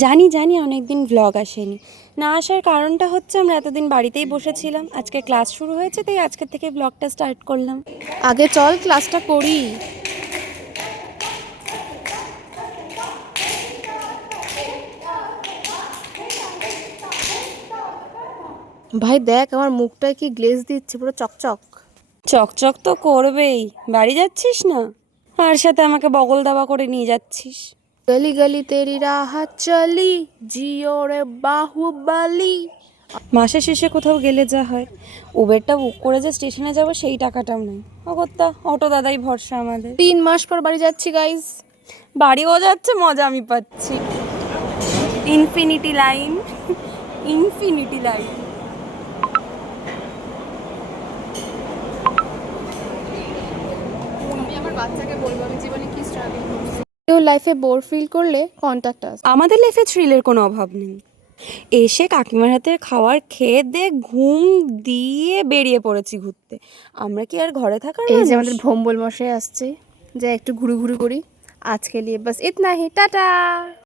জানি জানি অনেকদিন ভ্লগ আসেনি, না আসার কারণটা হচ্ছে আমরা এতদিন বাড়িতেই বসেছিলাম। আজকে ক্লাস শুরু হয়েছে, তাই আজকের থেকে ব্লগটা স্টার্ট করলাম। আগে চল ক্লাসটা করি। ভাই দেখ আমার মুখটায় কি গ্লেজ দিচ্ছে, পুরো চকচক। চকচক তো করবেই। বাড়ি যাচ্ছিস না? আর সাথে আমাকে বগল দাবা করে নিয়ে যাচ্ছিস। গলি গলি তেরি রাহা চলি, জিও রে বাহুবলি। মাসের শেষে কোথাও গেলে যা হয়, উবেরটা বুক করে যে স্টেশনে যাব সেই টাকাটাও নেই। অগত্যা অটো দাদাই ভরসা আমাদের। 3 মাস পর বাড়ি যাচ্ছি গাইস। বাড়িও যাচ্ছে, মজা আমি পাচ্ছি। Infinity line, infinity line. আমি আমার বাচ্চাকে বলবো আমি জীবনে কি স্ট্রাগল করছি। কেউ লাইফে বোর ফিল করলে কন্টাক্ট আস। আমাদের লাইফে থ্রিলের কোনো অভাব নেই। এসে কাকিমার হাতের খাবার খেয়ে দে ঘুম দিয়ে বেরিয়ে পড়েছি ঘুরতে। আমরা কি আর ঘরে থাকার এই যে মানুষ? আমাদের ভোম্বল মশাই আসছে, যা একটু ঘুরু ঘুরু করি। আজকে লিয়ে বাস ইতনা হি, টাটা।